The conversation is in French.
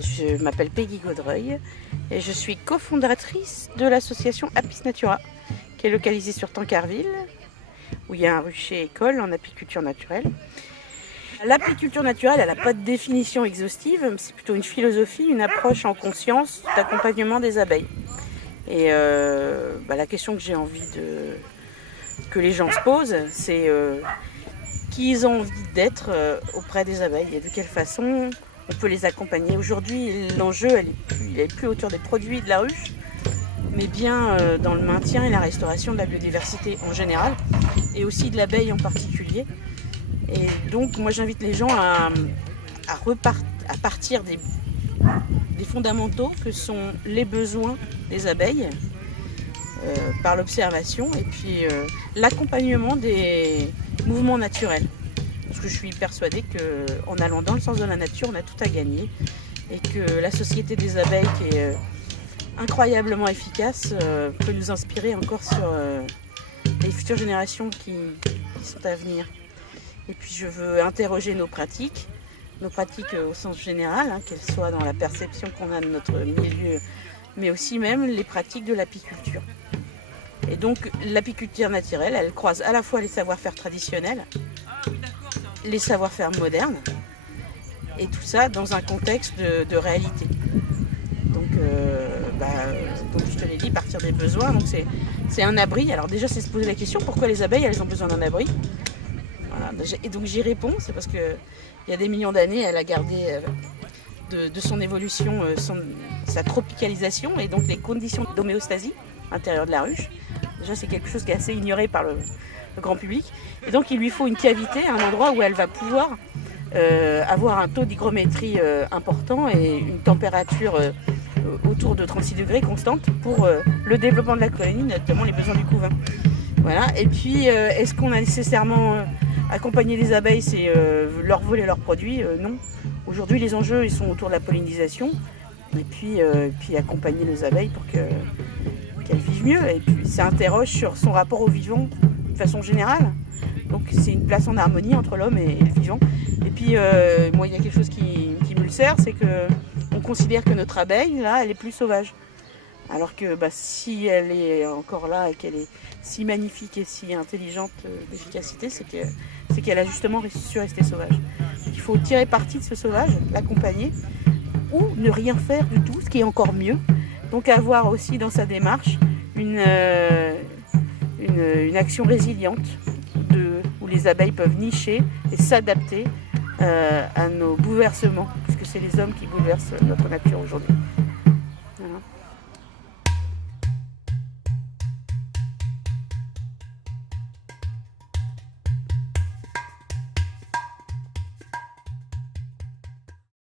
Je m'appelle Peggy Gaudreuil et je suis cofondatrice de l'association Apis Natura, qui est localisée sur Tancarville, où il y a un rucher école en apiculture naturelle. L'apiculture naturelle, elle n'a pas de définition exhaustive, c'est plutôt une philosophie, une approche en conscience d'accompagnement des abeilles. Et la question que j'ai envie que les gens se posent, c'est qui ils ont envie d'être auprès des abeilles et de quelle façon on peut les accompagner. Aujourd'hui, l'enjeu, il n'est plus autour des produits de la ruche, mais bien dans le maintien et la restauration de la biodiversité en général, et aussi de l'abeille en particulier. Et donc, moi, j'invite les gens à partir des fondamentaux que sont les besoins des abeilles, par l'observation, et puis l'accompagnement des mouvements naturels. Parce que je suis persuadée qu'en allant dans le sens de la nature, on a tout à gagner, et que la société des abeilles, qui est incroyablement efficace, peut nous inspirer encore sur les futures générations qui sont à venir. Et puis je veux interroger nos pratiques au sens général, qu'elles soient dans la perception qu'on a de notre milieu, mais aussi même les pratiques de l'apiculture. Et donc l'apiculture naturelle, elle croise à la fois les savoir-faire traditionnels, les savoir-faire modernes, et tout ça dans un contexte de réalité. Donc, je te l'ai dit, partir des besoins, donc c'est un abri. Alors déjà, c'est se poser la question, pourquoi les abeilles, elles ont besoin d'un abri? Voilà. Et donc j'y réponds, c'est parce qu'il y a des millions d'années, elle a gardé de son évolution sa tropicalisation, et donc les conditions d'homéostasie à l'intérieur de la ruche. Déjà, c'est quelque chose qui est assez ignoré par le grand public. Et donc, il lui faut une cavité, un endroit où elle va pouvoir avoir un taux d'hygrométrie important et une température autour de 36 degrés constante pour le développement de la colonie, notamment les besoins du couvain. Voilà. Et puis, est-ce qu'on a nécessairement accompagné les abeilles, c'est leur voler leurs produits? Non. Aujourd'hui, les enjeux, ils sont autour de la pollinisation, et puis accompagner les abeilles pour qu'elles vivent mieux. Et puis, ça interroge sur son rapport au vivant de façon générale. Donc, c'est une place en harmonie entre l'homme et le vivant. Et puis, moi, il y a quelque chose qui me le sert, c'est qu'on considère que notre abeille, là, elle est plus sauvage. Alors que si elle est encore là et qu'elle est si magnifique et si intelligente d'efficacité, c'est qu'elle a justement su rester sauvage. Donc, il faut tirer parti de ce sauvage, l'accompagner, ou ne rien faire du tout, ce qui est encore mieux. Donc avoir aussi dans sa démarche une action résiliente où les abeilles peuvent nicher et s'adapter à nos bouleversements, puisque c'est les hommes qui bouleversent notre nature aujourd'hui. Voilà.